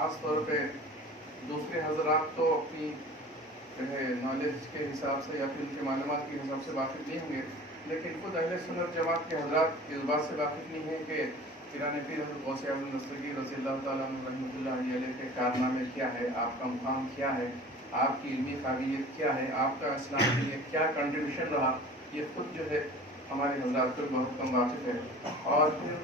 خاص طور پہ دوسرے حضرات تو اپنی جو ہے نالج کے حساب سے یا پھر ان کے معلومات کے حساب سے واقف نہیں ہوں گے، لیکن خود اہل سنت جماعت کے حضرات اس بات سے واقف نہیں ہیں کہ پیران پیر حضرت غوث اعظم دستگیر رضی اللہ تعالیٰ عنہ رحمۃ اللہ علیہ کے کارنامے کیا ہے، آپ کا مقام کیا ہے، آپ کی علمی قابلیت کیا ہے، آپ کا اسلام کے لیے کیا کنٹریبیوشن رہا، یہ خود جو ہے ہمارے حضرات کو بہت کم واقف ہے. اور پھر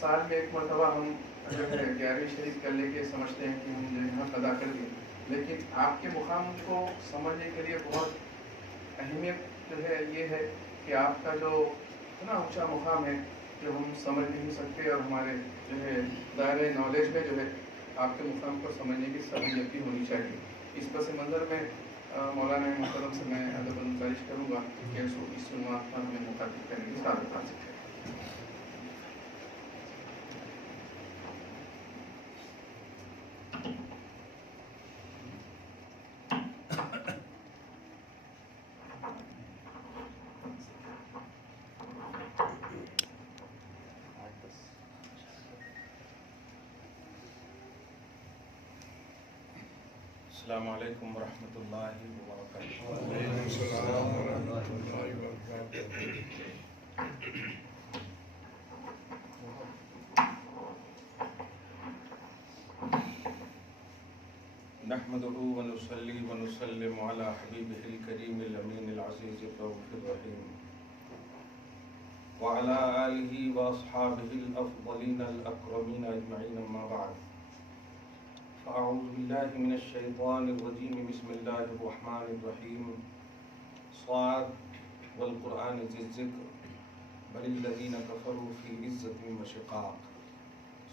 سال میں ایک مرتبہ ہم جو ہے 11ویں شریف کر لے کے سمجھتے ہیں کہ ہم جو ہے حق ادا کر دیں، لیکن آپ کے مقام کو سمجھنے کے لیے بہت اہمیت جو ہے یہ ہے کہ آپ کا جو اتنا اونچا مقام ہے جو ہم سمجھ نہیں سکتے، اور ہمارے جو ہے دائرۂ نالج میں جو ہے آپ کے مقام کو سمجھنے کی صلاحیت بھی ہونی چاہیے. اس پس منظر میں مولانا محترم سے میں ادب گزارش کروں گا کہ اس عنوان پر ہمیں مخاطب کرنے کی سعادت حاصل ہے. السلام علیکم ورحمۃ اللہ وبرکاتہ. وعلیکم السلام ورحمۃ اللہ وبرکاتہ. نحمدہ ونصلی ونسلم علی حبیبہ الکریم الامین العزیز الرؤوف الرحیم وعلی آلہ واصحابہ الافضلین الاکرمین اجمعین، اما بعد. فاعوذ باللہ من الشیطان الرجیم، بسم اللہ الرحمن الرحیم. صاد والقرآن ذی الذکر بل الذین کفروا فی عزۃ وشقاق.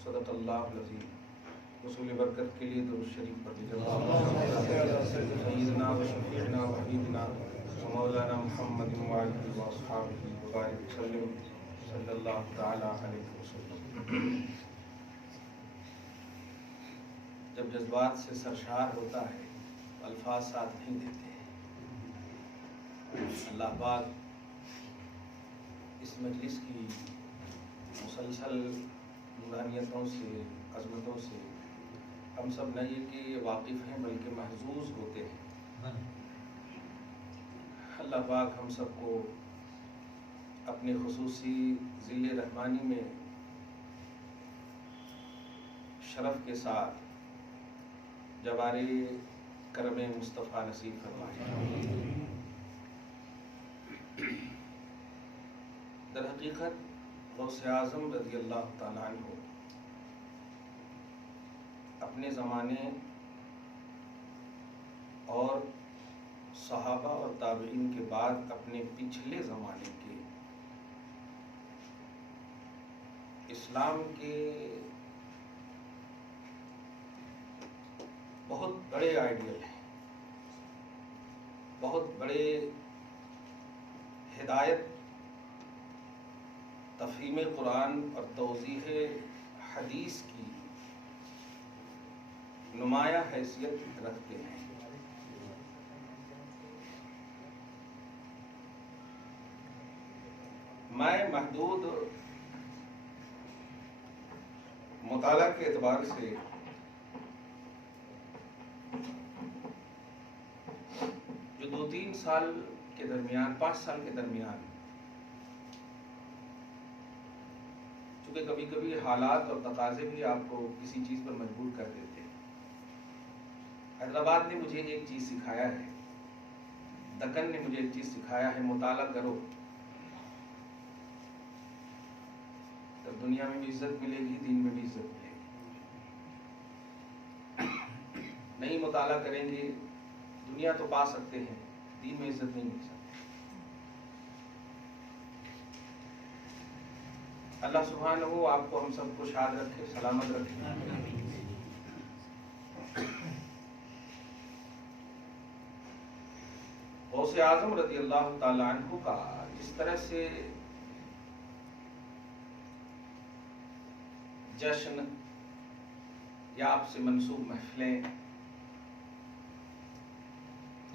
صدق اللہ العظیم. حصول برکت کے لیے درود شریف پڑھ سیدنا و شفیعنا و حبیبنا و مولانا محمد وآلہ واصحابہ وبارک وسلم صلی اللہ تعالی علیہ وسلم. جب جذبات سے سرشار ہوتا ہے تو الفاظ ساتھ نہیں دیتے. اللہ پاک اس مجلس کی مسلسل نورانیتوں سے، عظمتوں سے ہم سب نہ یہ کہ واقف ہیں بلکہ محظوظ ہوتے ہیں. اللہ پاک ہم سب کو اپنے خصوصی ذل رحمانی میں شرف کے ساتھ جوار کرم مصطفیٰ نصیب فرمائے. در حقیقت غوث اعظم رضی اللہ تعالیٰ عنہ اپنے زمانے اور صحابہ اور تابعین کے بعد اپنے پچھلے زمانے کے اسلام کے بہت بڑے آئیڈیل ہیں، بہت بڑے ہدایت، تفہیم قرآن اور توضیح حدیث کی نمایاں حیثیت رکھتے ہیں. میں محدود مطالعہ کے اعتبار سے جو 2-3 سال کے درمیان، 5 سال کے درمیان، چونکہ کبھی کبھی حالات اور تقاضے بھی آپ کو کسی چیز پر مجبور کر دیتے ہیں. حیدرآباد نے مجھے ایک چیز سکھایا ہے، دکن نے مجھے ایک چیز سکھایا ہے، مطالعہ کرو تب دنیا میں بھی عزت ملے گی، دین میں بھی عزت ملے گی. نہیں مطالعہ کریں گے دنیا تو پا سکتے ہیں، دین میں عزت نہیں مل سکتی. اللہ سبحانہ ہو آپ کو ہم سب کو شاد رکھے، سلامت رکھے. غوث اعظم رضی اللہ تعالی عنہ کا اس طرح سے جشن یا آپ سے منسوب محفلیں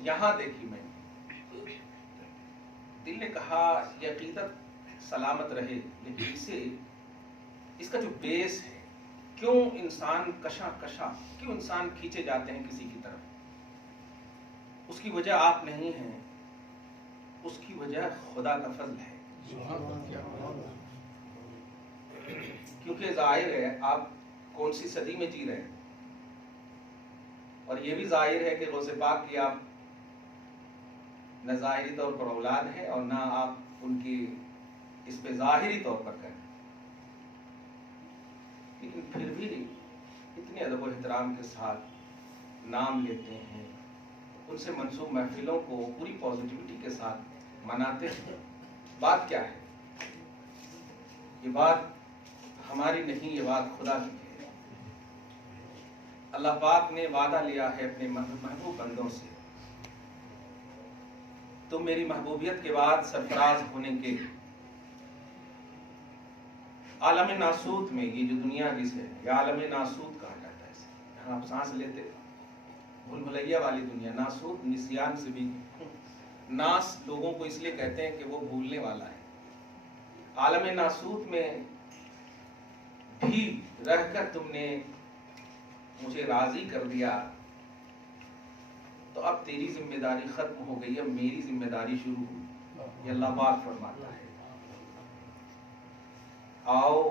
یہاں دیکھی میں نے، دل نے کہا یہ عقیدت سلامت رہے، لیکن اس کا جو بیس ہے کیوں انسان کیوں انسان کھینچے جاتے ہیں کسی کی طرف؟ اس کی وجہ آپ نہیں ہیں، اس کی وجہ خدا کا فضل ہے. کیونکہ ظاہر ہے آپ کون سی صدی میں جی رہے ہیں، اور یہ بھی ظاہر ہے کہ غوث پاک کی آپ نہ ظاہری طور پر اولاد ہے اور نہ آپ ان کی اس پہ ظاہری طور پر کریں، لیکن پھر بھی اتنے ادب و احترام کے ساتھ نام لیتے ہیں، ان سے منسوب محفلوں کو پوری پازیٹیوٹی کے ساتھ مناتے ہیں. بات کیا ہے؟ یہ بات ہماری نہیں، یہ بات خدا کی ہے. اللہ پاک نے وعدہ لیا ہے اپنے محبوب بندوں سے، تم میری محبوبیت کے بعد سرفراز ہونے کے عالم ناسوت میں، یہ جو دنیا جسے یا عالم ناسوت کہا جاتا ہے، یہاں آپ سانس لیتے بھول بھلیا والی دنیا. ناسوت نسیان سے بھی، ناس لوگوں کو اس لیے کہتے ہیں کہ وہ بھولنے والا ہے. عالم ناسوت میں بھی رہ کر تم نے مجھے راضی کر دیا، تو اب تیری ذمہ داری ختم ہو گئی، اب میری ذمہ داری شروع ہوئی. یہ اللہ پاک فرماتا ہے. آؤ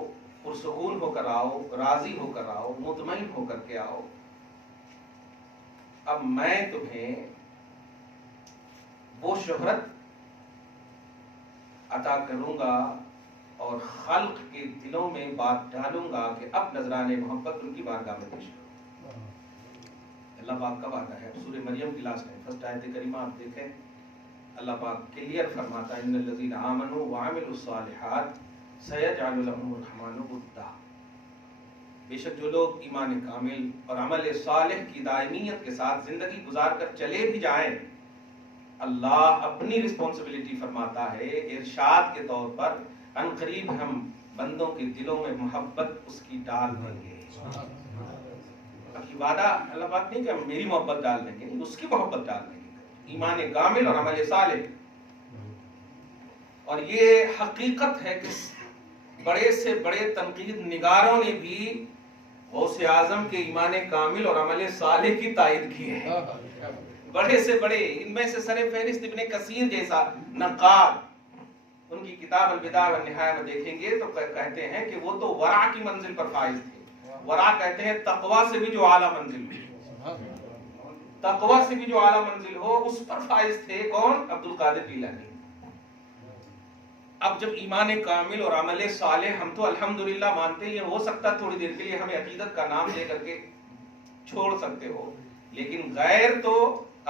پرسکون ہو کر آؤ، راضی ہو کر آؤ، مطمئن ہو کر کے آؤ. اب میں تمہیں وہ شہرت عطا کروں گا اور خلق کے دلوں میں بات ڈالوں گا کہ اب نذرانے محبت ان کی بارگاہ میں پیش کرو. اللہ پاک کا وعدہ ہے. سورہ مریم کی لاسٹ فرسٹ آیت کریمہ آپ دیکھیں، اللہ پاک کلیئر فرماتا ہے ان الذین آمنوا وعملوا الصالحات سیجعل لهم الرحمن ودا. بے شک جو لوگ ایمان کامل اور عمل صالح کی دائمیت کے ساتھ زندگی گزار کر چلے بھی جائیں، اللہ اپنی رسپانسبلٹی فرماتا ہے ارشاد کے طور پر، ان قریب ہم بندوں کے دلوں میں محبت اس کی ڈال دیں گے. اب یہ وعدہ اللہ پاک نہیں کہ ہم میری محبت ڈال دیں گے، اس کی محبت ڈال دیں گے، ایمان کامل اور عمل صالح. اور یہ حقیقت ہے کہ بڑے سے بڑے تنقید نگاروں نے بھی غوث اعظم کے ایمان کامل اور عمل صالح کی تائید کی ہے. بڑے سے بڑے، ان میں سے سر فہرست ابن کثیر جیسا نقاد، ان کی کتاب البدایہ والنہایہ میں دیکھیں گے تو کہتے ہیں کہ وہ تو ورع کی منزل پر فائز تھے. ورع کہتے ہیں تقوی سے بھی جو اعلیٰ منزل ہو، تقوی سے بھی جو اعلیٰ منزل ہو اس پر فائز تھے. کون؟ عبد القادر جیلانی. اب جب ایمان کامل اور عمل صالح ہم تو الحمدللہ مانتے ہیں، ہو سکتا تھوڑی دیر کے لیے ہمیں عقیدت کا نام دے کر کے چھوڑ سکتے ہو، لیکن غیر تو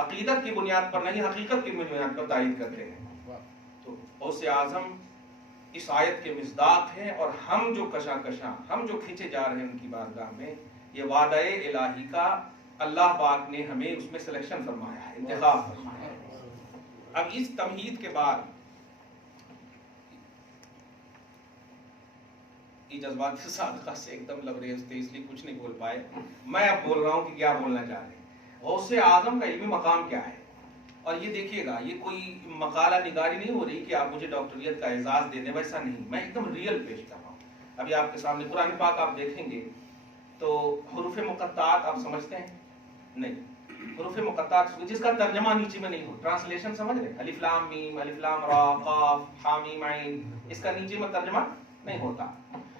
عقیدت کی بنیاد پر نہیں، حقیقت کی بنیاد پر تائید کرتے ہیں. تو غوث اعظم اس آیت کے مصداق ہیں، اور ہم جو ہم جو کھینچے جا رہے ہیں ان کی بارگاہ میں، یہ وعدہ الہی کا اللہ پاک نے ہمیں اس میں سلیکشن فرمایا ہے، انتخاب فرمایا ہے. اب اس تمہید کے بعد یہ جذبات صادقہ سے ایک دم لبریز تھے، اس لیے کچھ نہیں بول پائے. میں اب بول رہا ہوں کہ کیا بولنا چاہ رہے ہیں. غوث اعظم کا علمی مقام کیا ہے؟ اور یہ دیکھیے گا، یہ کوئی مقالہ نگاری نہیں ہو رہی کہ آپ مجھے ڈاکٹریت کا اعزاز دے دیں، ویسا نہیں. میں ایک دم ریئل پیش کر رہا ہوں. ابھی آپ کے سامنے قرآن پاک آپ دیکھیں گے تو حروف مقطعات آپ سمجھتے ہیں؟ نہیں. حروف مقطعات جس کا ترجمہ نیچے میں نہیں ہو، ٹرانسلیشن سمجھ رہے؟ الف لام میم، الف لام را، قاف حا میم عین، اس کا نیچے میں ترجمہ نہیں ہوتا.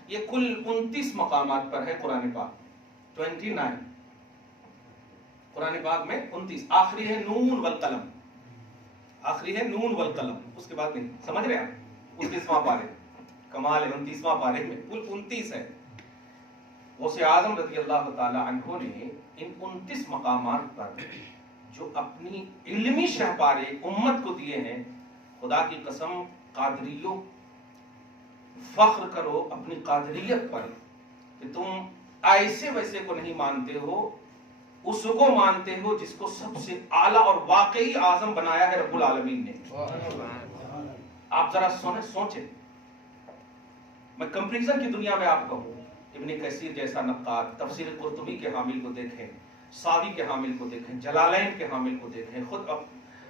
یہ کل 29 مقامات پر ہے قرآن پاک. 29 قرآن پاک میں 29. آخری ہے نون والقلم، آخری ہے نون والقلم، اس کے بعد نہیں. سمجھ رہے آپ؟ 29واں پارے، کمال ہے 29واں پارے میں کل 29 ہے. غوث اعظم رضی اللہ تعالی عنہ نے ان 29 مقامات پر جو اپنی علمی شہپارے امت کو دیے ہیں، خدا کی قسم قادریوں فخر کرو اپنی قادریت پر کہ تم ایسے ویسے کو نہیں مانتے ہو، اس کو مانتے ہو جس کو سب سے اعلیٰ اور واقعی اعظم بنایا ہے رب العالمین نے. آپ ذرا سوچیں. میں کمپریزن کی دنیا میں آپ کہوں، ابن کثیر جیسا نقاد تفسیر قرطبی کے حامل کو دیکھیں، ساوی کے حامل کو دیکھیں، جلالین کے حامل کو دیکھیں، خود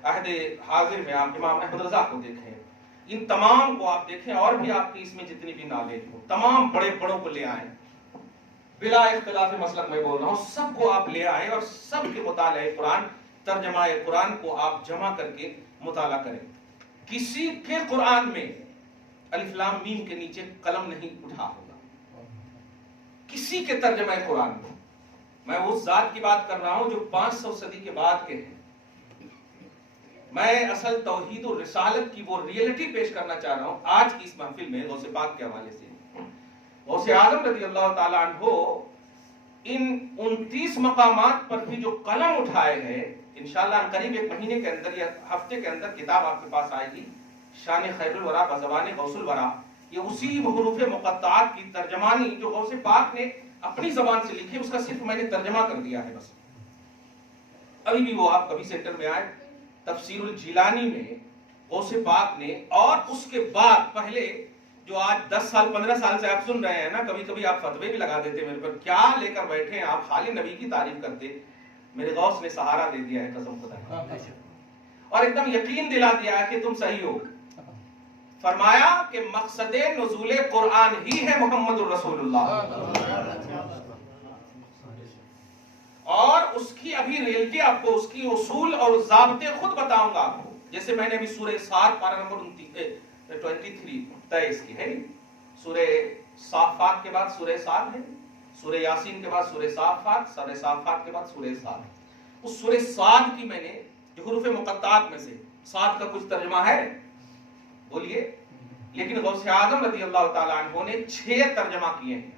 عہد حاضر میں آپ امام احمد رضا کو دیکھیں، ان تمام کو آپ دیکھیں، اور بھی آپ کی اس میں جتنی بھی نالج ہو، تمام بڑے بڑوں کو لے آئیں. بلا اختلاف مسلک میں بول رہا ہوں، سب کو آپ لے آئیں اور سب کے مطالعہ قرآن، ترجمہ قرآن کو آپ جمع کر کے مطالعہ کریں۔ کسی کے قرآن میں الف لام میم کے نیچے قلم نہیں اٹھا ہوگا، کسی کے ترجمہ قرآن میں۔ میں اس ذات کی بات کر رہا ہوں جو 500 صدی کے بعد کے ہیں۔ میں اصل توحید و رسالت کی وہ ریئلٹی پیش کرنا چاہ رہا ہوں آج کی اس محفل میں غوث پاک کے حوالے سے۔ غوث اعظم رضی اللہ تعالیٰ عنہ ان 29 مقامات پر بھی جو قلم اٹھائے ہیں، انشاءاللہ قریب ایک مہینے کے اندر یا ہفتے کے اندر کتاب آپ کے پاس آئے گی، شان خیر الورا بزبان غوث الورا۔ یہ اسی حروف مقطعات کی ترجمانی جو غوث پاک نے اپنی زبان سے لکھی، اس کا صرف میں نے ترجمہ کر دیا ہے بس۔ ابھی بھی وہ آپ کبھی سینٹر میں آئے، تفسیر الجیلانی میں غوث پاک نے، اور اس کے بعد پہلے جو آج 10 سال 15 سال سے آپ سن رہے ہیں نا، کبھی کبھی آپ فتوے بھی لگا دیتے میرے پر، کیا لے کر بیٹھے ہیں آپ، خالی نبی کی تعریف کرتے۔ میرے غوث نے سہارا دے دیا ہے قسم خدا کی، اور ایک دم یقین دلا دیا ہے کہ تم صحیح ہو۔ فرمایا کہ مقصد نزول قرآن ہی ہے محمد الرسول اللہ، اور اس کی ابھی ریئلٹی آپ کو، اس کی اصول اور ضابطے خود بتاؤں گا آپ کو۔ جیسے میں نے ابھی سورہ 7 پارہ نمبر 23 23 کی ہے، سورہ صافات کے بعد سورہ 7 ہے، سورہ یاسین کے بعد سورہ صافات، سورہ صافات کے بعد سورہ 7۔ اس سورہ 7 کی میں نے جو حروف مقطعات میں سے 7 کا کچھ ترجمہ ہے بولیے، لیکن غوث اعظم رضی اللہ تعالیٰ عنہ نے 6 ترجمہ کیے ہیں۔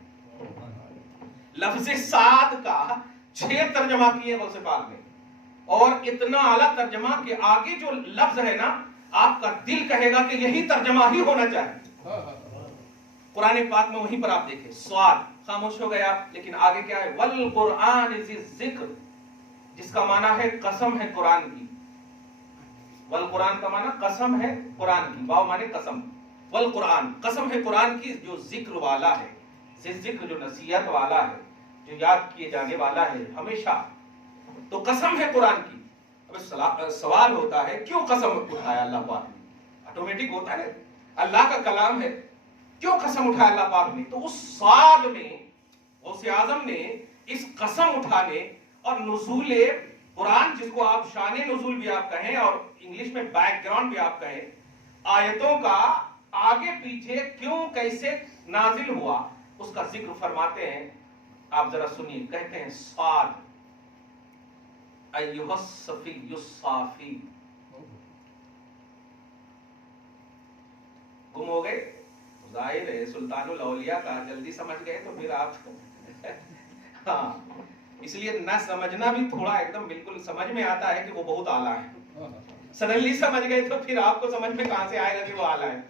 لفظ 7 کا 6 ترجمہ کیے غوث پاک نے، اور اتنا اعلیٰ ترجمہ کہ آگے جو لفظ ہے نا، آپ کا دل کہے گا کہ یہی ترجمہ ہی ہونا چاہیے۔ قرآن پاک میں وہیں پر آپ دیکھیں، سواد خاموش ہو گیا، لیکن آگے کیا ہے، والقرآن ذی الذکر، جس کا معنی ہے قسم ہے قرآن کی۔ والقرآن کا معنی قسم ہے قرآن کی، واو معنی قسم، والقرآن قسم ہے قرآن کی جو ذکر والا ہے، ذی ذکر جو نصیحت والا ہے، جو یاد کیے جانے والا ہے ہمیشہ، تو قسم ہے قرآن کی۔ اب سوال ہوتا ہے کیوں قسم اٹھایا اللہ پاک نے؟ آٹومیٹک ہوتا ہے، اللہ کا کلام ہے، کیوں قسم اٹھایا اللہ پاک نے؟ تو اس سال میں غوث اعظم نے اس قسم اٹھانے اور نزول قرآن، جس کو آپ شان نزول بھی آپ کہیں اور انگلش میں بیک گراؤنڈ بھی آپ کہیں، آیتوں کا آگے پیچھے کیوں کیسے نازل ہوا، اس کا ذکر فرماتے ہیں۔ آپ ذرا سنیے، کہتے ہیں صاد ایھا الصفی الصافی۔ گم ہو گئے؟ ظاہر ہے سلطان الاولیاء کا جلدی سمجھ گئے تو پھر آپ ہاں، اس لیے نہ سمجھنا بھی تھوڑا ایک دم بالکل سمجھ میں آتا ہے کہ وہ بہت اعلیٰ ہے، سڈنلی سمجھ گئے تو پھر آپ کو سمجھ میں کہاں سے آئے گا کہ وہ اعلیٰ ہے،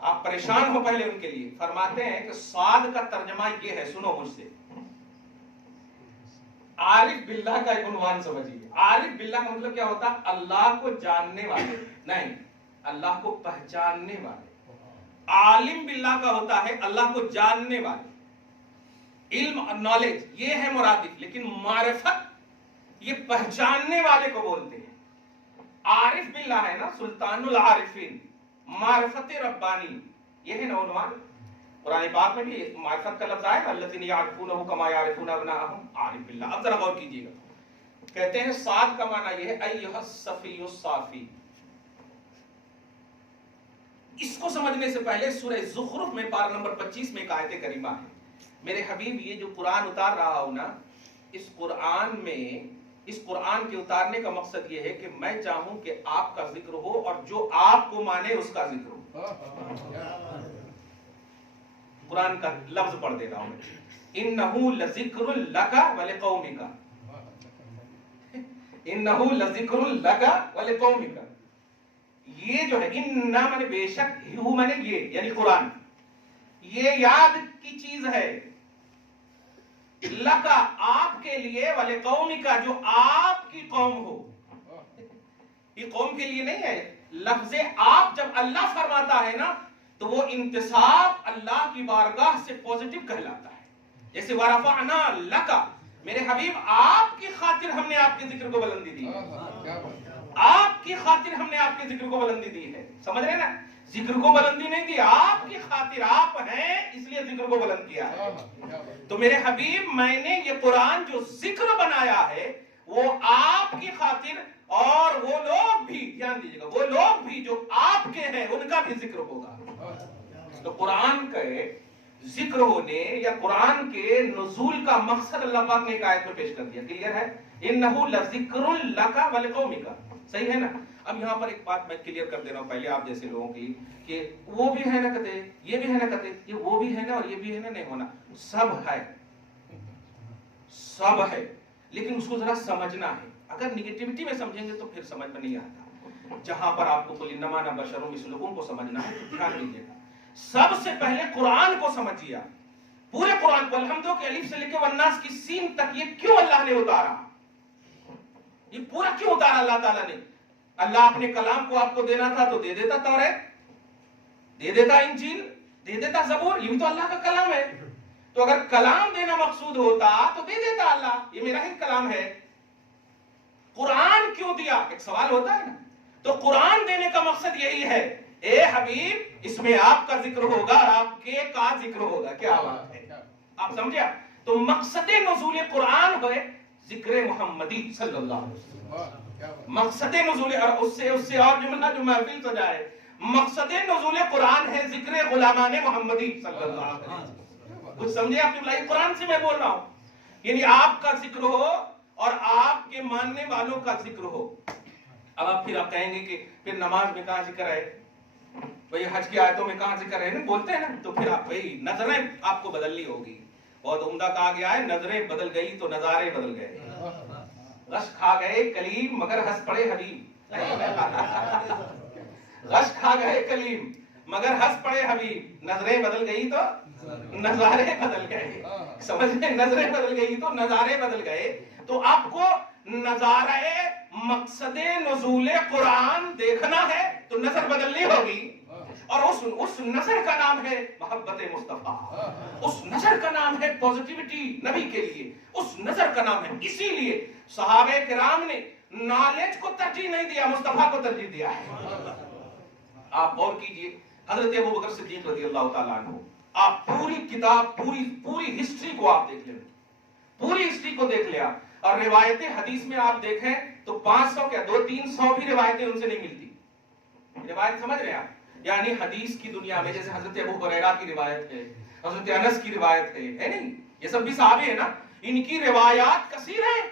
آپ پریشان ہو پہلے ان کے لیے۔ فرماتے ہیں کہ صاد کا ترجمہ یہ ہے، سنو مجھ سے، عارف باللہ کا ایک عنوان سمجھیے۔ عارف باللہ کا مطلب کیا ہوتا ہے؟ اللہ کو جاننے والے، نہیں، اللہ کو پہچاننے والے۔ عالم باللہ کا ہوتا ہے اللہ کو جاننے والے، علم اور نالج یہ ہے مرادف، لیکن معرفت یہ پہچاننے والے کو بولتے ہیں۔ عارف باللہ ہے نا، سلطان العارفین، معرفت ربانی، یہ ہے نا عنوان۔ قرآن پاک میں بھی معرفت کا لفظ آئے نا، الذین یعرفونہ کما یعرفون ابناءہم، عارف باللہ۔ اب ذرا غور کیجیے گا، کہتے ہیں صاد کا معنی یہ ہے ایھا الصفی الصافی۔ اس کو سمجھنے سے پہلے سورہ زخرف میں پارہ نمبر 25 میں ایک آیت کریمہ ہے۔ میرے حبیب، یہ جو قرآن اتار رہا ہوں نا، اس قرآن میں، اس قرآن کے اتارنے کا مقصد یہ ہے کہ میں چاہوں کہ آپ کا ذکر ہو اور جو آپ کو مانے اس کا ذکر ہو۔ قرآن کا لفظ پڑھ دے رہا ہوں، انہو لذکر لک ولقومک، انہو لذکر لک ولقومک۔ یہ جو ہے انہ میں نے بے شک، ہو میں نے یہ یعنی قرآن، یہ یاد کی چیز ہے، لکا آپ کے لیے، ولقومک جو آپ کی قوم ہو۔ یہ قوم کے لیے نہیں ہے، لفظ آپ جب اللہ فرماتا ہے نا تو وہ انتصاب اللہ کی بارگاہ سے پوزیٹو کہلاتا ہے۔ جیسے ورفعنا لکا، میرے حبیب آپ کی خاطر ہم نے آپ کے ذکر کو بلندی دی ہے، آپ کی خاطر ہم نے آپ کے ذکر کو بلندی دی ہے، سمجھ رہے نا؟ ذکر کو بلندی نہیں دی، آپ کی خاطر، آپ ہیں اس لیے ذکر کو بلند کیا ہے۔ تو میرے حبیب میں نے یہ قرآن جو ذکر بنایا ہے وہ آپ کی خاطر، اور وہ لوگ بھی دھیان دیجیے گا، وہ لوگ بھی جو آپ کے ہیں ان کا بھی ذکر ہوگا۔ تو قرآن کے ذکر ہونے یا قرآن کے نزول کا مقصد اللہ پاک نے ایک آیت میں پیش کر دیا، کلیئر ہے؟ اِنَّهُ لَذِكْرٌ لَكَ وَلِقَوْمِكَ، صحیح ہے نا؟ اب یہاں پر ایک بات میں کلیئر کر دے رہا ہوں پہلے آپ جیسے لوگوں کی، کہ وہ بھی ہے نا کہتے، یہ بھی ہے نا کہتے، یہ وہ بھی ہے نا اور یہ بھی ہے نا، نہیں ہونا، سب ہے، سب ہے، لیکن اس کو ذرا سمجھنا ہے۔ اگر نگیٹیوٹی میں سمجھیں گے تو پھر سمجھ میں نہیں آتا۔ جہاں پر آپ کو قُلْ إِنَّمَا أَنَا بَشَرٌ مِثْلُكُمْ کو سمجھنا ہے تو دھیان دیجیے گا، سب سے پہلے قرآن کو سمجھیے، پورے قرآن کو، الحمدو کے الف سے لے کے والناس کی سین تک، یہ کیوں اللہ نے اتارا، یہ پورا کیوں اتارا اللہ تعالیٰ نے؟ اللہ اپنے کلام کو آپ کو دینا تھا تو دے دیتا توریت، دے دیتا انجیل، دے دیتا زبور، یہ بھی تو اللہ کا کلام ہے۔ تو اگر کلام دینا مقصود ہوتا تو دے دیتا اللہ، یہ میرا ہی کلام ہے۔ قرآن کیوں دیا؟ ایک سوال ہوتا ہے نا۔ تو قرآن دینے کا مقصد یہی ہے، اے حبیب اس میں آپ کا ذکر ہوگا اور آپ کے کا ذکر ہوگا۔ کیا بات ہے، آپ سمجھے؟ تو مقصد نزول قرآن ہے ذکر محمدی صلی اللہ علیہ وسلم، مقصد نزول، اور اس سے اور جملہ جو محفل سجائے، مقصد نزول قرآن ہے ذکر غلامان محمدی صلی اللہ علیہ وسلم۔ کچھ سمجھے آپ کی قرآن سے میں بول رہا ہوں، یعنی آپ کا ذکر ہو اور آپ کے ماننے والوں کا ذکر ہو۔ اب آپ پھر آپ کہیں گے کہ پھر نماز میں کہاں ذکر ہے، بھئی حج کی آیتوں میں کہاں ذکر ہے، بولتے ہیں نا، تو پھر آپ بھئی نظریں آپ کو بدلنی ہوگی۔ بہت عمدہ کہا گیا ہے، نظریں بدل گئی تو نظارے بدل گئے۔ غش کھا گئے کلیم مگر ہنس پڑے حبیب، غش کھا گئے کلیم مگر ہنس پڑے حبیب، نظریں بدل گئی تو نظارے بدل گئے، سمجھیں؟ نظریں بدل گئی تو نظارے بدل گئے۔ تو آپ کو نظارے مقصد نزول قرآن دیکھنا ہے تو نظر بدلنی ہوگی، اور اس نظر کا نام ہے محبت مصطفیٰ، اس نظر کا نام ہے پوزیٹیوٹی نبی کے لیے، اس نظر کا نام ہے۔ اسی لیے صحابہ کرام نے نالج کو ترجیح نہیں دیا، مصطفیٰ کو ترجیح دیا ہے۔ آپ غور کیجئے، حضرت ابوبکر صدیق رضی اللہ تعالیٰ عنہ، آپ پوری کتاب، پوری ہسٹری کو آپ دیکھ لیں، پوری ہسٹری کو دیکھ لیا، اور روایت حدیث میں آپ دیکھیں تو 500 کیا 200-300 بھی روایتیں ان سے نہیں ملتی۔ روایت سمجھ رہے ہیں آپ؟ یعنی حدیث کی دنیا میں جیسے حضرت ابو ہریرہ کی روایت ہے، حضرت انس کی روایت ہے نہیں، یہ سب بھی صحابی ہیں نا، ان کی روایات کثیر ہیں،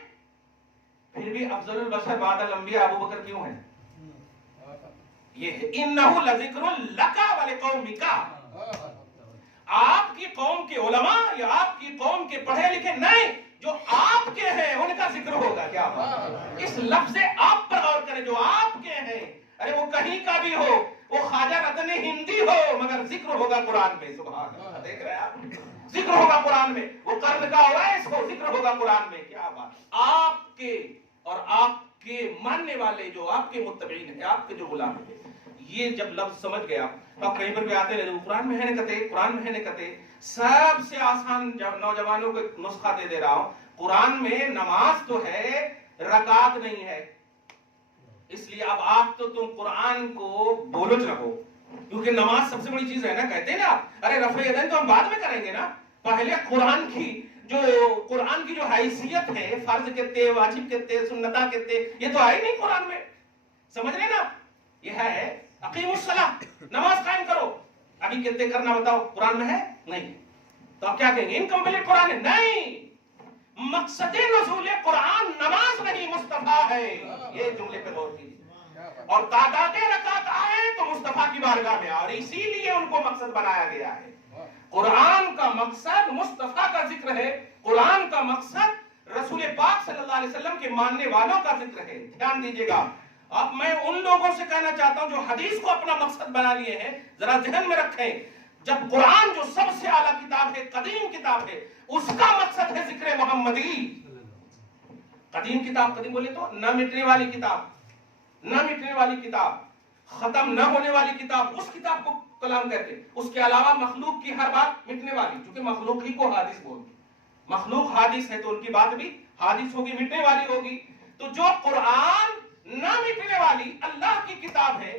پھر بھی افضل البشر بعد الانبیاء ابوبکر کیوں ہیں؟ یہ ہے انہو لذکر لک ولقومک، آپ کی قوم کے علماء یا آپ کی قوم کے پڑھے لکھے نہیں، جو آپ کے ہیں ان کا ذکر ہوگا۔ کیا بات، اس لفظ آپ پر غور کریں، جو آپ کے ہیں، ارے وہ کہیں کا بھی ہو، وہ خواجہ رتن ہندی ہو، مگر ذکر ہوگا قرآن میں۔ سبحان اللہ، دیکھ رہے ہیں آپ، ذکر ہوگا قرآن میں، وہ قرن کا اویس ہو، ذکر ہوگا قرآن میں۔ کیا بات، آپ کے اور آپ کے ماننے والے جو آپ کے متبعین ہیں، آپ کے جو غلام ہیں، یہ جب لفظ سمجھ گیا، آپ کہیں پر بھی آتے رہے، قرآن میں ہے نہ کہتے، قرآن میں ہے نہ کہتے۔ سب سے آسان نوجوانوں کو ایک نسخہ دے رہا ہوں، قرآن میں نماز تو ہے، رکعت نہیں ہے، اس لیے اب آپ تو تم قرآن کو بولو رہو، کیونکہ نماز سب سے بڑی چیز ہے نا، کہتے ہیں نا، ارے رفع یدین تو ہم بعد میں کریں گے نا، پہلے قرآن کی جو حیثیت ہے، فرض کہتے، واجب کہتے، سنتہ کہتے، یہ تو آئی نہیں قرآن میں، سمجھ رہے نا؟ یہ ہے اقیم الصلاۃ، نماز قائم کرو، ابھی کہتے کرنا بتاؤ، قرآن میں ہے نہیں، تو آپ کیا کہیں گے؟ انکمپلیٹ قرآن ہے نہیں، مقصد نزول قرآن نماز نہیں، مصطفیٰ ہے، یہ جملے پہ غور کیجیے، اور تعداد رکعت آئے تو مصطفیٰ کی بارگاہ میں، اور اسی لیے ان کو مقصد بنایا گیا ہے۔ قرآن کا مقصد مصطفیٰ کا ذکر ہے، قرآن کا مقصد رسول پاک صلی اللہ علیہ وسلم کے ماننے والوں کا ذکر ہے۔ دھیان دیجیے گا، اب میں ان لوگوں سے کہنا چاہتا ہوں جو حدیث کو اپنا مقصد بنا لیے ہیں، ذرا ذہن میں رکھیں، جب قرآن جو سب سے اعلیٰ کتاب ہے، قدیم کتاب ہے، اس کا مقصد ہے ذکر محمدی۔ قدیم کتاب، قدیم بولے تو نہ مٹنے والی کتاب، نہ مٹنے والی کتاب، ختم نہ ہونے والی کتاب، اس کتاب کو کلام کہتے ہیں۔ اس کے علاوہ مخلوق کی ہر بات مٹنے والی، کیونکہ مخلوق ہی کو حادث بولتے، مخلوق حادث ہے تو ان کی بات بھی حادث ہوگی، مٹنے والی ہوگی۔ تو جو قرآن نہ مٹنے والی اللہ کی کتاب ہے،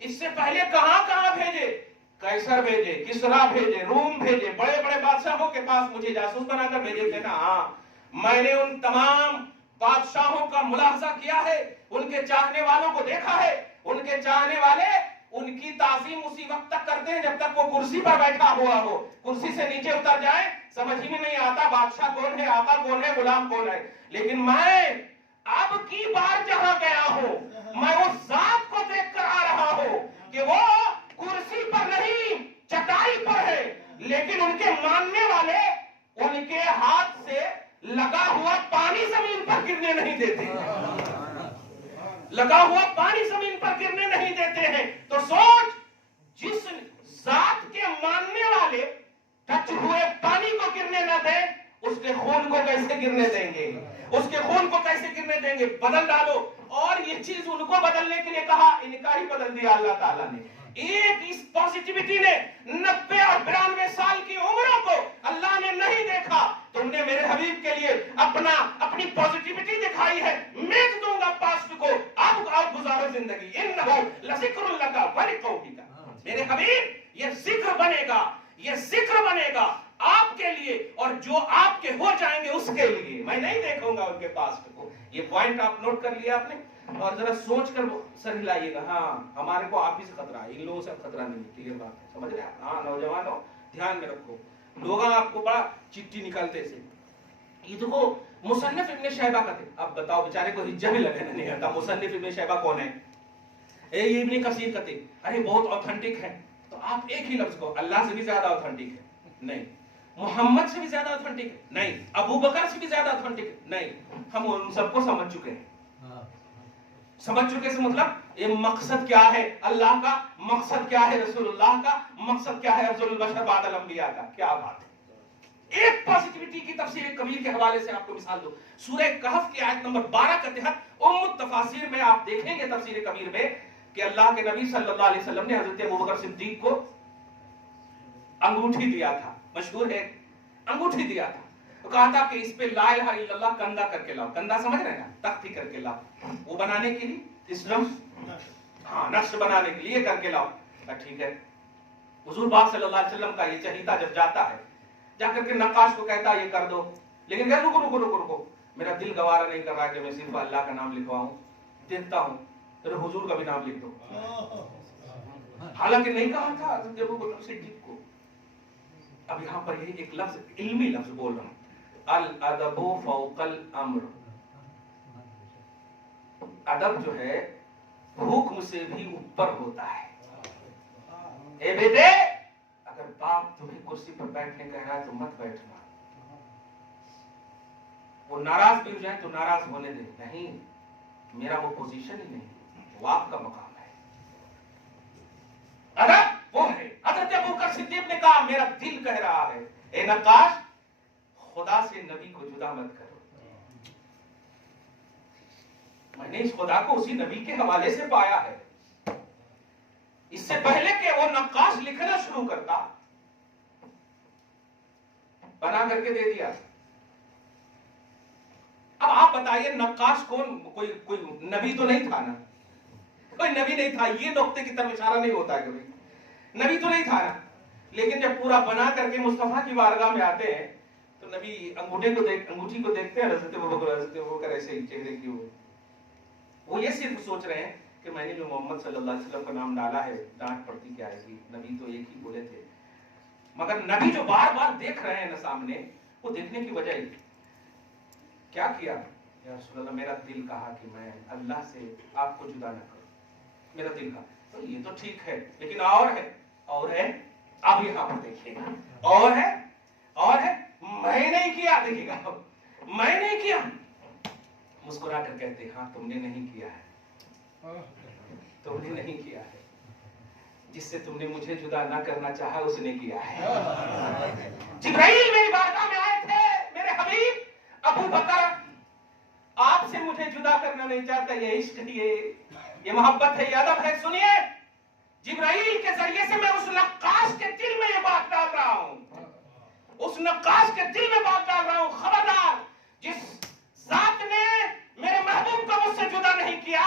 اس سے پہلے کہاں کہاں بھیجے، قیصر بھیجے، کسرا بھیجے، روم بھیجے، بڑے بڑے بادشاہوں کے پاس مجھے جاسوس بنا کر بھیجے تھے نا. ہاں میں نے ان تمام بادشاہوں کا ملاحظہ کیا ہے، ان کے چاہنے والوں کو دیکھا ہے. ان کے چاہنے والے ان کی تعظیم اسی وقت تک کرتے ہیں جب تک وہ کرسی پر بیٹھا ہوا ہو. کرسی سے نیچے اتر جائے سمجھ ہی میں نہیں آتا بادشاہ کون ہے، آقا کون ہے، غلام کون ہے. لیکن میں اب کی بار جہاں گیا ہوں میں اس ذات کو دیکھ کر آ رہا ہوں کہ وہ کرسی پر نہیں چٹائی پر ہے، لیکن ان کے ماننے والے ان کے ہاتھ سے لگا ہوا پانی زمین پر گرنے نہیں دیتے، لگا ہوا پانی زمین پر گرنے نہیں دیتے ہیں. تو سوچ، جس ذات کے ماننے والے ٹچ ہوئے پانی کو گرنے نہ دیں، اس کے خون کو کیسے گرنے دیں گے، اس کے خون کو کیسے گرنے دیں گے. بدل ڈالو. اور یہ چیز ان کو بدلنے کے لیے کہا، ان کا ہی بدل دیا اللہ تعالیٰ نے. ایک اس پازیٹیوٹی نے 90 اور 92 سال کی عمروں کو اللہ نے نہیں دیکھا. تم نے میرے حبیب کے لیے اپنی پازیٹیوٹی دکھائی ہے. میں دوں گا پاسٹ کو، اب گزارو زندگی. انہو لذکر لک ولقومک. میرے حبیب یہ ذکر بنے گا، یہ ذکر بنے گا آپ کے لیے اور جو آپ کے ہو جائیں گے اس کے لیے. میں نہیں دیکھوں گا ان کے پاسٹ کو. یہ پوائنٹ آپ نوٹ کر لیا آپ نے، اور ذرا سوچ کر سر ہلائیے گا. ہاں ہمارے کو آپ ہی سے خطرہ ہے، ان لوگوں سے خطرہ نہیں. کلیئر بات ہے، سمجھ رہے ہیں؟ ہاں نوجوانوں دھیان میں رکھو. لوگ آپ کو بڑا چٹھی نکالتے سے. یہ دیکھو مصنف ابن شیبہ کا تھے. اب بتاؤ بیچارے کو ہجا بھی لگانا نہیں آتا. مصنف ابن شیبہ کون ہے؟ یہ ابن کثیر کا تھے. ارے بہت اوتھینٹک ہے. تو آپ ایک ہی لفظ کو، اللہ سے بھی زیادہ اوتھینٹک ہے نہیں، محمد سے بھی زیادہ اوتھینٹک ہے نہیں، ابو بکر سے بھی زیادہ اوتھینٹک ہے نہیں. ہم ان سب کو سمجھ چکے ہیں. سمجھ چکے سے مطلب یہ مقصد کیا ہے اللہ کا، مقصد کیا ہے رسول اللہ کا، مقصد کیا ہے افضل البشر بعد الانبیاء کا. کیا بات ہے. ایک پازیٹیوٹی کی تفسیر کبیر کے حوالے سے آپ کو مثال دو. سورہ کہف کی آیت نمبر 12 کے تحت التفاسیر میں آپ دیکھیں گے تفسیر کبیر میں کہ اللہ کے نبی صلی اللہ علیہ وسلم نے حضرت ابوبکر صدیق کو انگوٹھی دیا تھا. مشہور ہے، انگوٹھی دیا تھا. کہا تھا کہ اس پہ لا الہ الا اللہ کندھا کر کے لاؤ. کندھا سمجھ رہے ہیں نا، تختی کر کے لاؤ. وہ بنانے کے لیے اس ہاں نقش بنانے کے لیے کر کے لاؤ. ٹھیک ہے. حضور پاک صلی اللہ علیہ وسلم کا یہ چہیتا جب جاتا ہے، جا کر کے نقاش کو کہتا ہے یہ کر دو، لیکن کہ رکو رکو رکو رکو، میرا دل گوارا نہیں کر رہا کہ میں صرف اللہ کا نام لکھواؤں. دیکھتا ہوں پھر حضور کا بھی نام لکھ دو. حالانکہ نہیں کہا تھا حضرت ابوبکر صدیق کو. اب یہاں پر یہ ایک لفظ علمی لفظ بول رہا ہوں، الادب فوق الامر. ادب جو ہے حکم سے بھی اوپر ہوتا ہے. اے بیٹے اگر باپ تمہیں کرسی پر بیٹھنے کہہ رہا ہے تو مت بیٹھنا. وہ ناراض بھی ہو جائے تو ناراض ہونے دے. نہیں، میرا وہ پوزیشن ہی نہیں، وہ آپ کا مقام ہے. ادب وہ ہے. حضرت ابوبکر صدیق نے کہا میرا دل کہہ رہا ہے اے نقاش خدا سے نبی کو جدا مت کرو. میں نے اس خدا کو اسی نبی کے حوالے سے پایا ہے. اس سے پہلے کہ وہ نقاش لکھنا شروع کرتا بنا کر کے دے دیا. اب آپ بتائیے نقاش کون؟ کوئی نبی تو نہیں تھا نا، کوئی نبی نہیں تھا. یہ نقطے کی طرف اشارہ نہیں ہوتا ہے کبھی. نبی تو نہیں تھا نا، لیکن جب پورا بنا کر کے مصطفیٰ کی بارگاہ میں آتے ہیں تو نبی انگوٹھی کو دیکھتے ہیں. حضرت ابوبکر ایسے ہی چہرے کی وہ یہ صرف سوچ رہے ہیں کہ میں نے جو محمد صلی اللہ علیہ وسلم کا نام ڈالا ہے ڈانٹ پڑتی کیا ہے گی. نبی تو ایک ہی بولے تھے، مگر نبی جو بار بار دیکھ رہے ہیں نا سامنے، وہ دیکھنے کی وجہ کیا کیا؟ یا رسول اللہ میرا دل کہا کہ میں اللہ سے آپ کو جدا نہ کروں. میرا دل کہا. تو یہ تو ٹھیک ہے، لیکن اور ہے. اب یہاں پر دیکھیے گا اور ہے میں نہیں کیا. دیکھیے گا میں نہیں کیا. مسکرا کر کہتے ہاں تم نے نہیں کیا ہے، تم نے نہیں کیا ہے. جس سے تم نے مجھے جدا نہ کرنا چاہا اس نے کیا ہے. جبرائیل میری بارگاہ میں آئے تھے، میرے حبیب ابو بکر آپ سے مجھے جدا کرنا نہیں چاہتا. یہ عشق، یہ محبت ہے، یہ ادب ہے. سنیے، جبرائیل کے ذریعے سے میں اس نقاش کے دل میں یہ بات ڈال رہا ہوں، اس نقاش کے دل میں بات ڈال رہا ہوں. خبردار، جس ذات نے میرے محبوب کو مجھ سے جدا نہیں کیا،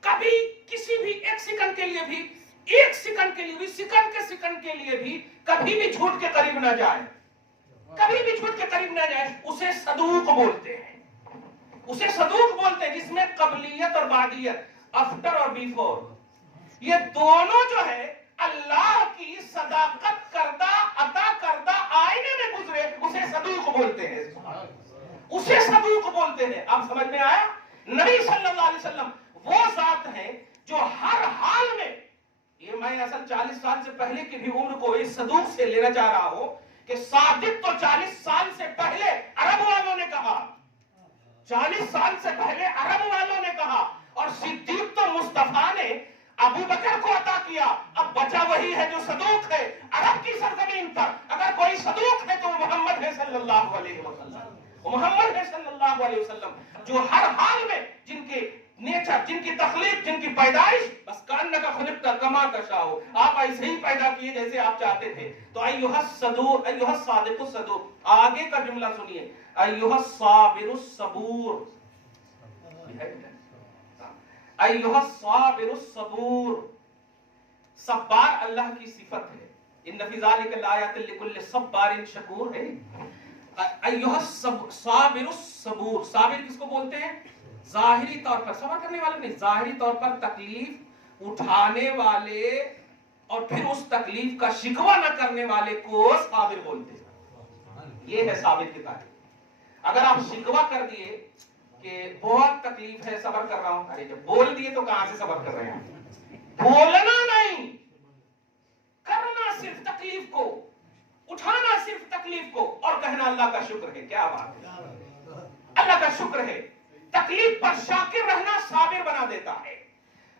کبھی کسی بھی ایک سیکنڈ کے لیے بھی سیکنڈ کے لیے بھی کبھی بھی جھوٹ کے قریب نہ جائے، کبھی بھی جھوٹ کے قریب نہ جائے. اسے صدوق بولتے ہیں، اسے صدوق بولتے ہیں، جس میں قبلیت اور بعدیت، آفٹر اور بیفور، یہ دونوں جو ہے اللہ کی صداقت کردہ عطا کردہ آئینے میں گزرے، اسے صدوق بولتے ہیں، اسے صدوق بولتے ہیں. آپ سمجھ میں آیا؟ نبی صلی اللہ علیہ وسلم وہ ذات ہے جو ہر حال میں، یہ میں اصل 40 سال سے پہلے کی بھی عمر کو اس صدوق سے لینا چاہ رہا ہوں کہ صادق تو 40 سال سے پہلے عرب والوں نے کہا، 40 سال سے پہلے عرب والوں نے کہا، اور صدیق تو مصطفیٰ نے ابو بکر کو عطا کیا. اب بچا وہی ہے جو صدوق ہے. عرب کی سرزمین پر اگر کوئی صدوق ہے تو محمد ہے صلی اللہ علیہ وسلم، محمد ہے صلی اللہ علیہ وسلم، جو ہر حال میں جن کے نیچر، جن کی تخلیق، جن کی پیدائش، بس کانکا خلقتا کما تشاء، آپ ایسے ہی پیدا کیے جیسے آپ چاہتے تھے. تو ایھا الصدوق، ایھا الصادق الصدوق. آگے کا جملہ سنیے، ایھا الصابر الصبور، ایھا الصابر الصبور. صبار اللہ کی صفت ہے. ان فی ذلک لآیات لکل صبار شکور ہے. ایھا الصابر الصبور. صابر کس کو بولتے ہیں؟ ظاہری طور پر صبر کرنے والے نہیں، ظاہری طور پر تکلیف اٹھانے والے اور پھر اس تکلیف کا شکوہ نہ کرنے والے کو صابر بولتے ہیں. یہ ہے صابر کی تعریف. اگر آپ شکوہ کر دیے کہ بہت تکلیف ہے صبر کر رہا ہوں، ارے جب بول دیے تو کہاں سے صبر کر رہے ہیں؟ بولنا نہیں، کرنا صرف تکلیف کو، اٹھانا صرف تکلیف کو، اور کہنا اللہ کا شکر ہے. کیا بات ہے، اللہ کا شکر ہے. تکلیف پر شاکر رہنا صابر بنا دیتا ہے.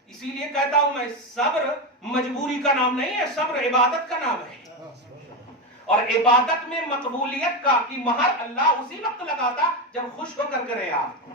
اسی لیے کہتا ہوں میں، صبر مجبوری کا نام نہیں ہے، صبر عبادت کا نام ہے. اور عبادت میں مقبولیت کا کی مہر اللہ اسی وقت لگاتا جب خوش ہو کر کریں. آپ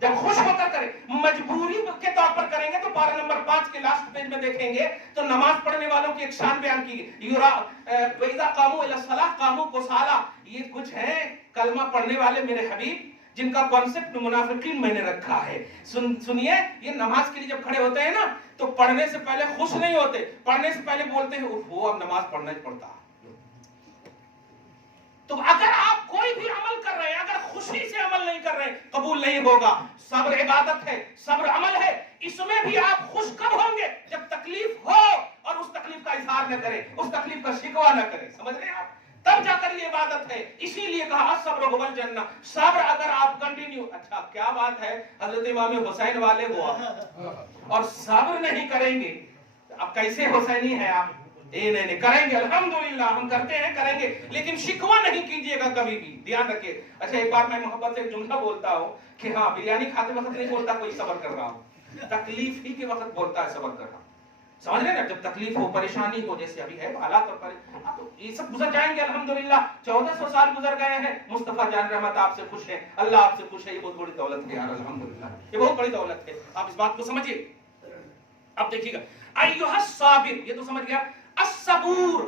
جب خوش ہو کر کریں، مجبوری کے طور پر کریں گے تو پارہ نمبر 5 کے لاسٹ پیج میں دیکھیں گے تو نماز پڑھنے والوں کی ایک شان بیان کی گئی. وَإِذَا قَامُوا إِلَى الصَّلَاةِ قَامُوا كُسَالَىٰ. یہ کچھ ہیں کلمہ پڑھنے والے میرے حبیب جن کا کانسیپٹ منافقین میں نے رکھا ہے. سنیے، یہ نماز کے لیے جب کھڑے ہوتے ہیں نا تو پڑھنے سے پہلے خوش نہیں ہوتے، پڑھنے سے پہلے بولتے ہیں وہ اب نماز پڑھنا ہی پڑتا. تو اگر آپ کوئی بھی عمل کر رہے ہیں، اگر خوشی سے عمل نہیں کر رہے ہیں، قبول نہیں ہوگا. صبر عبادت ہے، صبر عمل ہے. اس میں بھی آپ خوش کب ہوں گے؟ جب تکلیف ہو اور اس تکلیف کا اظہار نہ کریں، اس تکلیف کا شکوہ نہ کریں. سمجھ رہے ہیں آپ؟ تب جا کر یہ عبادت ہے. اسی لیے کہا الصبر هو الجنہ. صبر اگر آپ کنٹینیو، اچھا کیا بات ہے، حضرت امام حسین والے ہوا اور صبر نہیں کریں گے، اب کیسے حسینی ہیں آپ؟ نہیں کریں گے، الحمدللہ ہم کرتے ہیں، کریں گے، لیکن شکوہ نہیں کیجئے گا کبھی بھی. دھیان رکھیں. اچھا ایک بار میں محبت سے ایک جملہ بولتا ہوں کہ ہاں، بریانی کھاتے وقت نہیں بولتا کوئی صبر کر رہا ہوں، تکلیف ہی کے وقت بولتا ہے صبر کر رہا ہوں. سمجھ رہے نا؟ جب تکلیف ہو، پریشانی ہو، جیسے ابھی ہے حالات اور یہ سب گزر جائیں گے الحمدللہ. 1400 سال گزر گئے ہیں، مصطفیٰ جان رحمت آپ سے خوش ہے، اللہ آپ سے خوش ہے. یہ بہت بڑی دولت ہے یار، الحمدللہ یہ بہت بڑی دولت ہے. آپ اس بات کو سمجھیے. اب دیکھیے گا، ایھا الصابر، یہ تو سمجھ گیا. الصبور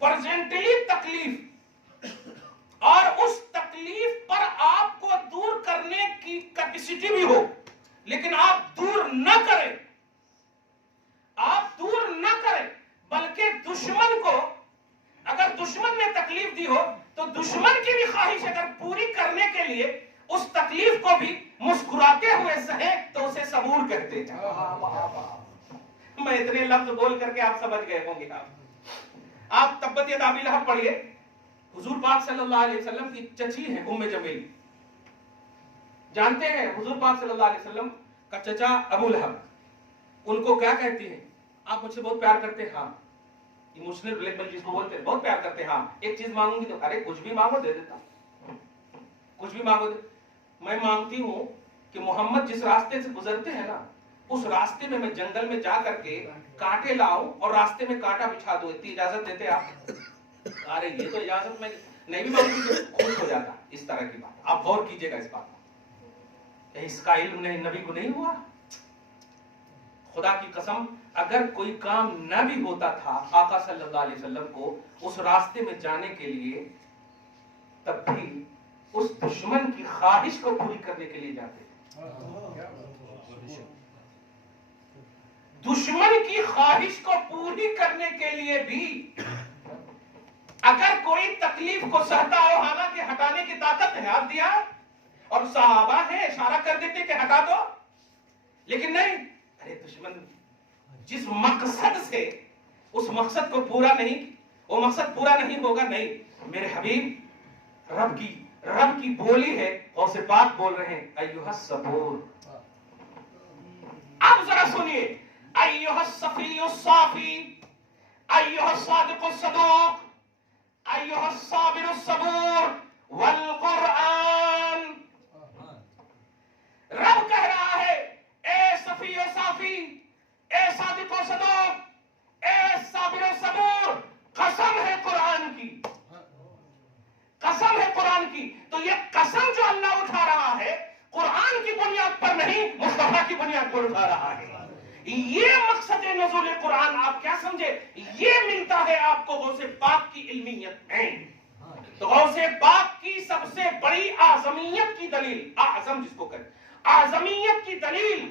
پرزینٹلی تکلیف، اور اس تکلیف پر آپ کو دور کرنے کی کیپیسٹی بھی ہو، لیکن آپ دور نہ کریں، آپ دور نہ کریں، بلکہ دشمن کو، اگر دشمن نے تکلیف دی ہو تو دشمن کی بھی خواہش اگر پوری کرنے کے لیے اس تکلیف کو بھی مسکراتے ہوئے سہیں تو اسے صبور کہتے ہیں. میں اتنے لفظ بول کر کے آپ سمجھ گئے ہوں گے. آپ تبت یدا ابی لہب پڑھیے. حضور پاک صلی اللہ علیہ وسلم کی چچی ہیں ام جمیل. جانتے ہیں حضور پاک صلی اللہ علیہ وسلم کا چچا ابو لہب، ان کو کیا کہتی ہیں؟ آپ مجھ سے بہت پیار کرتے ہیں. ہاں، ایموشنل بلیک میل جس کو بولتے ہیں، بہت پیار کرتے ہیں. ہاں، ایک چیز مانگوں گی تو ارے کچھ بھی مانگو دے دیتا ہوں، کچھ بھی مانگو دے. میں مانگتی ہوں کہ محمد جس راستے سے گزرتے ہیں نا، اس راستے میں میں جنگل میں جا کر کے کانٹے لاؤں اور راستے میں کانٹا بچھا دو. اتنی اجازت دیتے آپ؟ ارے یہ تو اجازت میں نہیں بھی مانگتی، خوش ہو جاتا. اس طرح کی بات آپ غور کیجئے گا. اس بات میں اس کا علم نہیں نبی کو نہیں ہوا. خدا کی قسم اگر کوئی کام نہ بھی ہوتا تھا آقا صلی اللہ علیہ وسلم کو اس راستے میں جانے کے لیے، تب بھی اس دشمن کی خواہش کو پوری کرنے کے لیے جاتے تھے. دشمن کی خواہش کو پوری کرنے کے لیے بھی اگر کوئی تکلیف کو سہتا ہو، حالانکہ ہٹانے کی طاقت ہے، ہاتھ دیا اور صحابہ ہے اشارہ کر دیتے کہ ہٹا دو، لیکن نہیں، ارے دشمن جس مقصد سے اس مقصد کو پورا نہیں، وہ مقصد پورا نہیں ہوگا، نہیں۔ میرے حبیب رب کی بولی ہے، غوث پاک بول رہے ہیں ایھا الصبور۔ اب ذرا سنیے، ایھا الصفی الصافی، ایھا الصادق الصدوق، ایھا الصابر الصبور والقرآن۔ رب کہہ رہا ہے اے صفی و صافی، اے صادق و صدوق، اے صابر و صبور، قسم ہے قرآن کی، قسم ہے قرآن کی۔ تو یہ قسم جو اللہ اٹھا رہا ہے قرآن کی بنیاد پر نہیں، مصطفیٰ کی بنیاد پر اٹھا رہا ہے۔ یہ مقصد نزول قرآن آپ کیا سمجھے؟ یہ ملتا ہے آپ کو غوث پاک کی علمیت میں۔ تو غوث پاک کی سب سے بڑی اعظمیت کی دلیل، اعظم جس کو کہتے ہیں، اعظمیت کی دلیل،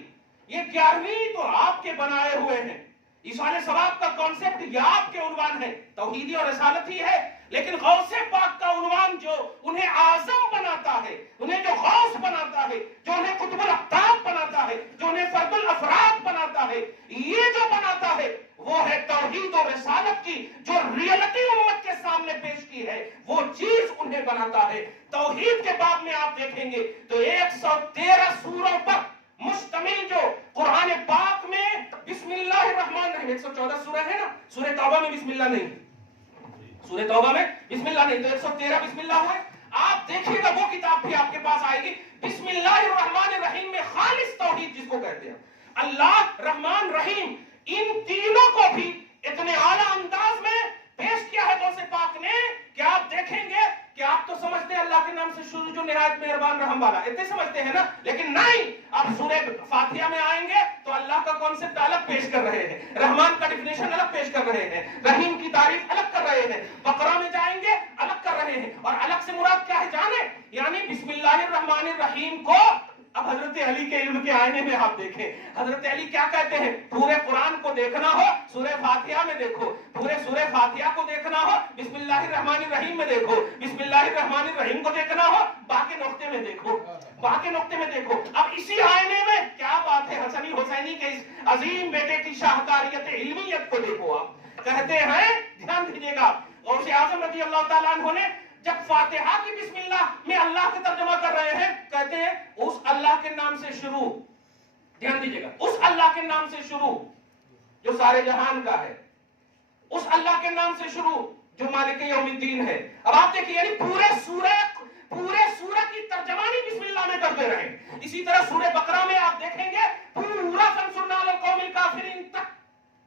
یہ 11ویں تو آپ کے بنائے ہوئے ہیں۔ ایصال ثواب کا کانسیپٹ یہ آپ کے عنوان ہے، توحیدی اور رسالت ہی ہے، لیکن غوث پاک کا عنوان جو انہیں اعظم بناتا ہے، انہیں جو غوث بناتا ہے، جو انہیں قطب الاقطاب بناتا ہے، جو انہیں فرد الافراد بناتا ہے، یہ جو بناتا ہے وہ ہے توحید اور رسالت کی جو ریئلٹی امت کے سامنے پیش کی ہے، وہ چیز انہیں بناتا ہے۔ توحید کے بعد میں آپ دیکھیں گے تو 113 سوروں پر مشتمل جو قرآن پاک میں بسم اللہ الرحمن الرحیم، 114 سورہ ہے نا، سورہ توبہ میں بسم اللہ نہیں، سورہ توبہ میں بسم اللہ نہیں، تو 113 بسم اللہ ہوئے۔ آپ دیکھیے گا وہ کتاب بھی آپ کے پاس آئے گی، بسم اللہ الرحمن الرحیم میں خالص توحید جس کو کہتے ہیں، اللہ رحمان رحیم، ان تینوں کو بھی اتنے اعلیٰ انداز میں پیش کیا ہے غوث پاک نے کہ آپ دیکھیں گے کہ آپ تو سمجھتے ہیں اللہ کے نام سے شروع جو نہایت مہربان رحم والا، اتنے سمجھتے ہیں نا، لیکن نہیں، آپ سورہ فاتحہ میں آئیں گے تو اللہ کا کانسیپٹ الگ پیش کر رہے ہیں، رحمان کا ڈیفینیشن الگ پیش کر رہے ہیں، رحیم کی تعریف الگ کر رہے ہیں، بقرہ میں جائیں گے الگ کر رہے ہیں، اور الگ سے مراد کیا ہے جانے، یعنی بسم اللہ الرحمن الرحیم کو اب حضرت علی کے علم کے آئینے میں آپ دیکھیں حضرت علی کیا کہتے ہیں، پورے قرآن کو دیکھنا ہو سورہ فاتحہ میں دیکھو، پورے سورہ فاتحہ کو دیکھنا ہو بسم اللہ الرحمن الرحیم میں دیکھو، بسم اللہ الرحمن الرحیم کو دیکھنا ہو باقی نقطے میں دیکھو، باقی نقطے میں دیکھو۔ اب اسی آئینے میں کیا بات ہے، حسنی حسینی کے اس عظیم بیٹے کی شاہکاریت علمیت کو دیکھو۔ آپ کہتے ہیں، دھیان دیجیے گا، غوث اعظم رضی اللہ تعالیٰ عنہ نے جب فاتحہ کی بسم اللہ میں اللہ کا ترجمہ کر رہے ہیں، کہتے ہیں اس اللہ کے نام سے شروع، دھیان دیجیے گا، اس اللہ کے نام سے شروع جو سارے جہان کا ہے، اس اللہ کے نام سے شروع جو مالک یوم الدین ہے۔ اب آپ دیکھیں یعنی پورے سورہ کی ترجمانی بسم اللہ میں کرتے رہے۔ اسی طرح سورہ بقرہ میں آپ دیکھیں گے پورا فانصرنا علی القوم الکافرین تک،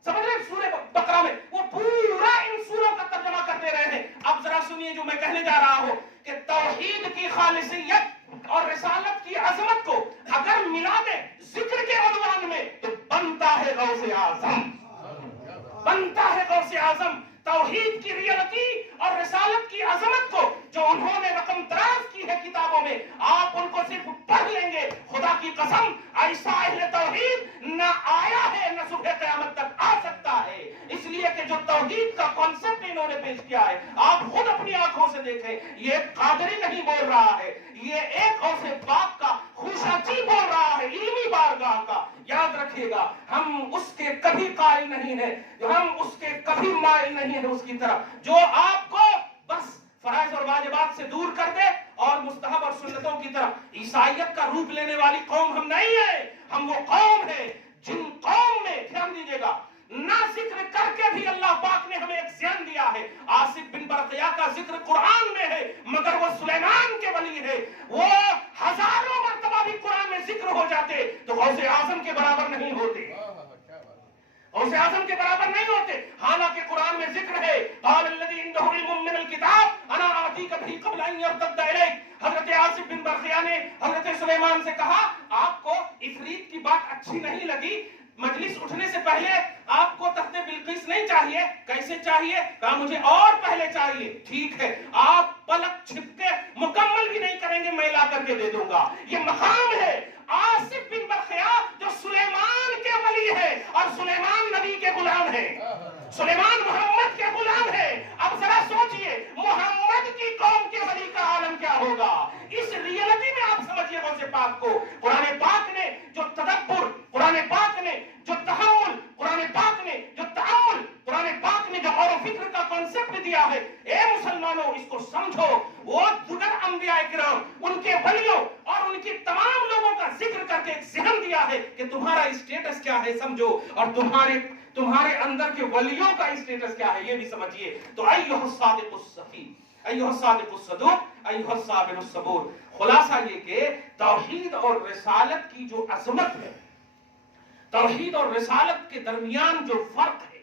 سمجھ رہے ہیں، سورہ بقرہ میں وہ پورا ان سوروں کا ترجمہ کرتے رہے ہیں۔ اب ذرا سنیے جو میں کہنے جا رہا ہوں کہ توحید کی خالصیت اور رسالت کی عظمت کو اگر ملا دیں ذکر کے عنوان میں تو بنتا ہے غوث اعظم، بنتا ہے غوث اعظم۔ توحید کی ریئلٹی اور رسالت کی عظمت کو جو انہوں نے رقم دراز کی ہے کتابوں میں، آپ ان کو صرف پڑھ لیں گے، خدا کی قسم ایسا اہل توحید نہ آیا ہے نہ صبح قیامت تک آ سکتا ہے، اس لیے کہ جو توحید کا کانسیپٹ انہوں نے پیش کیا ہے آپ خود اپنی آنکھوں سے دیکھیں، یہ قادری نہیں بول رہا ہے، یہ ایک غوث پاک کا خوشاچی بول رہا ہے، علمی بارگاہ کا۔ یاد رکھیے گا، ہم اس کے کبھی قائل نہیں ہیں، ہم اس کے کبھی مائل نہیں ہیں اس کی طرف جو آپ کو بس فرائض اور واجبات سے دور کر دے اور مستحب اور سنتوں کی طرف۔ عیسائیت کا روپ لینے والی قوم ہم نہیں ہیں، ہم وہ قوم ہیں جن قوم میں، دھیان دیجیے گا، نہ ذکر کر کے بھی اللہ پاک نے ہمیں ایک ذہن دیا ہے۔ آصف بن برقیہ کا ذکر قرآن میں ہے مگر وہ سلیمان کے ولی ہے، وہ ہزاروں مرتبہ بھی قرآن میں ذکر ہو جاتے تو غوث اعظم کے برابر نہیں ہوتے، غوث اعظم کے برابر نہیں ہوتے۔ حالانکہ قرآن میں ذکر ہے قال الذی عنده علم من الکتاب انا آتیک بہ قبل ان یرتد الیک۔ حضرت آصف بن برقیہ نے حضرت سلیمان سے کہا آپ کو عفریت کی بات اچھی نہیں لگی، مجلس اٹھنے سے پہلے آپ کو تخت بلقیس نہیں چاہیے، کیسے چاہیے؟ کہا مجھے اور پہلے چاہیے۔ ٹھیک ہے، آپ پلک چھپ کے مکمل بھی نہیں کریں گے، میں لا کر کے دے دوں گا۔ یہ مقام ہے، ہیں، سلیمان محمد کے غلام ہیں۔ اب ذرا سوچئے محمد کی قوم کے ولی کا عالم کیا ہوگا؟ اس ریئلٹی میں آپ سمجھئے غوث پاک کو۔ قرآن پاک نے جو تدبر، قرآن پاک نے جو تحمل، قرآن پاک نے جو تعمل، قرآن پاک نے جو غور و فکر کا کانسیپٹ دیا ہے، اے مسلمانوں اس کو سمجھو۔ وہ دیگر انبیاء کرام، ان کے ولیوں اور ان کی تمام لوگوں کا ذکر کر کے ایک ذہن دیا ہے کہ تمہارا اسٹیٹس کیا ہے سمجھو، اور تمہارے اندر کے ولیوں کا اسٹیٹس کیا ہے یہ بھی سمجھیے۔ تو ایھا الصادق الصفی، ایھا الصادق الصدوق، ایھا الصابر الصبور۔ خلاصہ یہ کہ توحید اور رسالت کی جو عظمت ہے، توحید اور رسالت کے درمیان جو فرق ہے،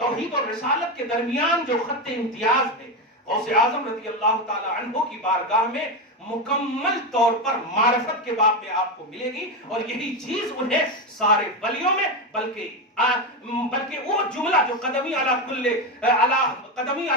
توحید اور رسالت کے درمیان جو خط امتیاز ہے، غوث اعظم رضی اللہ تعالی عنہ کی بارگاہ میں مکمل طور پر معرفت کے باب میں آپ کو ملے گی، اور یہی چیز انہیں سارے ولیوں میں بلکہ وہ جملہ جو قدمی علی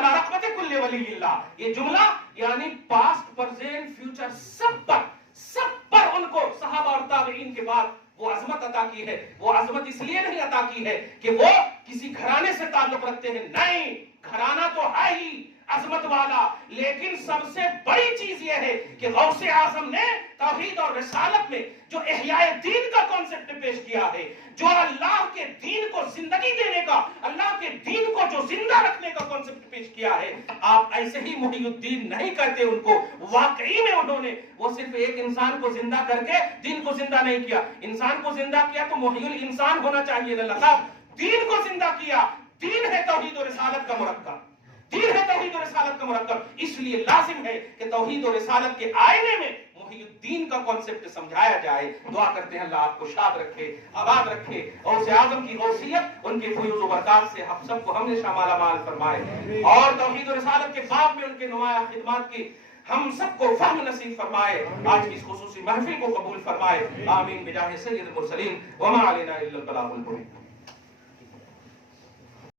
رقبت کل ولی اللہ، یہ جملہ یعنی پاسٹ پرزینٹ فیوچر سب پر ان کو صحابہ اور تابعین کے بعد وہ عظمت عطا کی ہے۔ وہ عظمت اس لیے نہیں عطا کی ہے کہ وہ کسی گھرانے سے تعلق رکھتے ہیں، نہیں، گھرانہ تو ہے ہی عظمت والا، لیکن سب سے بڑی چیز یہ ہے کہ غوث اعظم نے توحید اور رسالت میں جو احیاء دین کا کانسیپٹ پیش کیا ہے، جو اللہ کے دین کو زندگی دینے کا، اللہ کے دین کو جو زندہ رکھنے کا کانسیپٹ پیش کیا ہے، آپ ایسے ہی محی الدین نہیں کہتے ان کو، واقعی میں انہوں نے وہ صرف ایک انسان کو زندہ کر کے دین کو زندہ نہیں کیا۔ انسان کو زندہ کیا تو محی الانسان ہونا چاہیے نا لقب، دین کو زندہ کیا۔ دین ہے توحید و رسالت کا مرکب، دین ہے توحید و رسالت کا مرکب۔ اس لیے لازم ہے کہ توحید و رسالت کے آئینے میں محی الدین کا کانسیپٹ سمجھایا جائے۔ دعا کرتے ہیں اللہ آپ کو شاد رکھے، آباد رکھے، غوث اعظم کی غوثیت، ان کے فیوز و برکات سے ہم سب کو ہمیشہ مالا مال فرمائے، اور توحید و رسالت کے باب میں ان کے نمایاں خدمات کی ہم سب کو فہم نصیب فرمائے۔ آج کی اس خصوصی محفل کو قبول فرمائے، آمین بجاہ سید المرسلین، وما علینا الا البلاغ المبین۔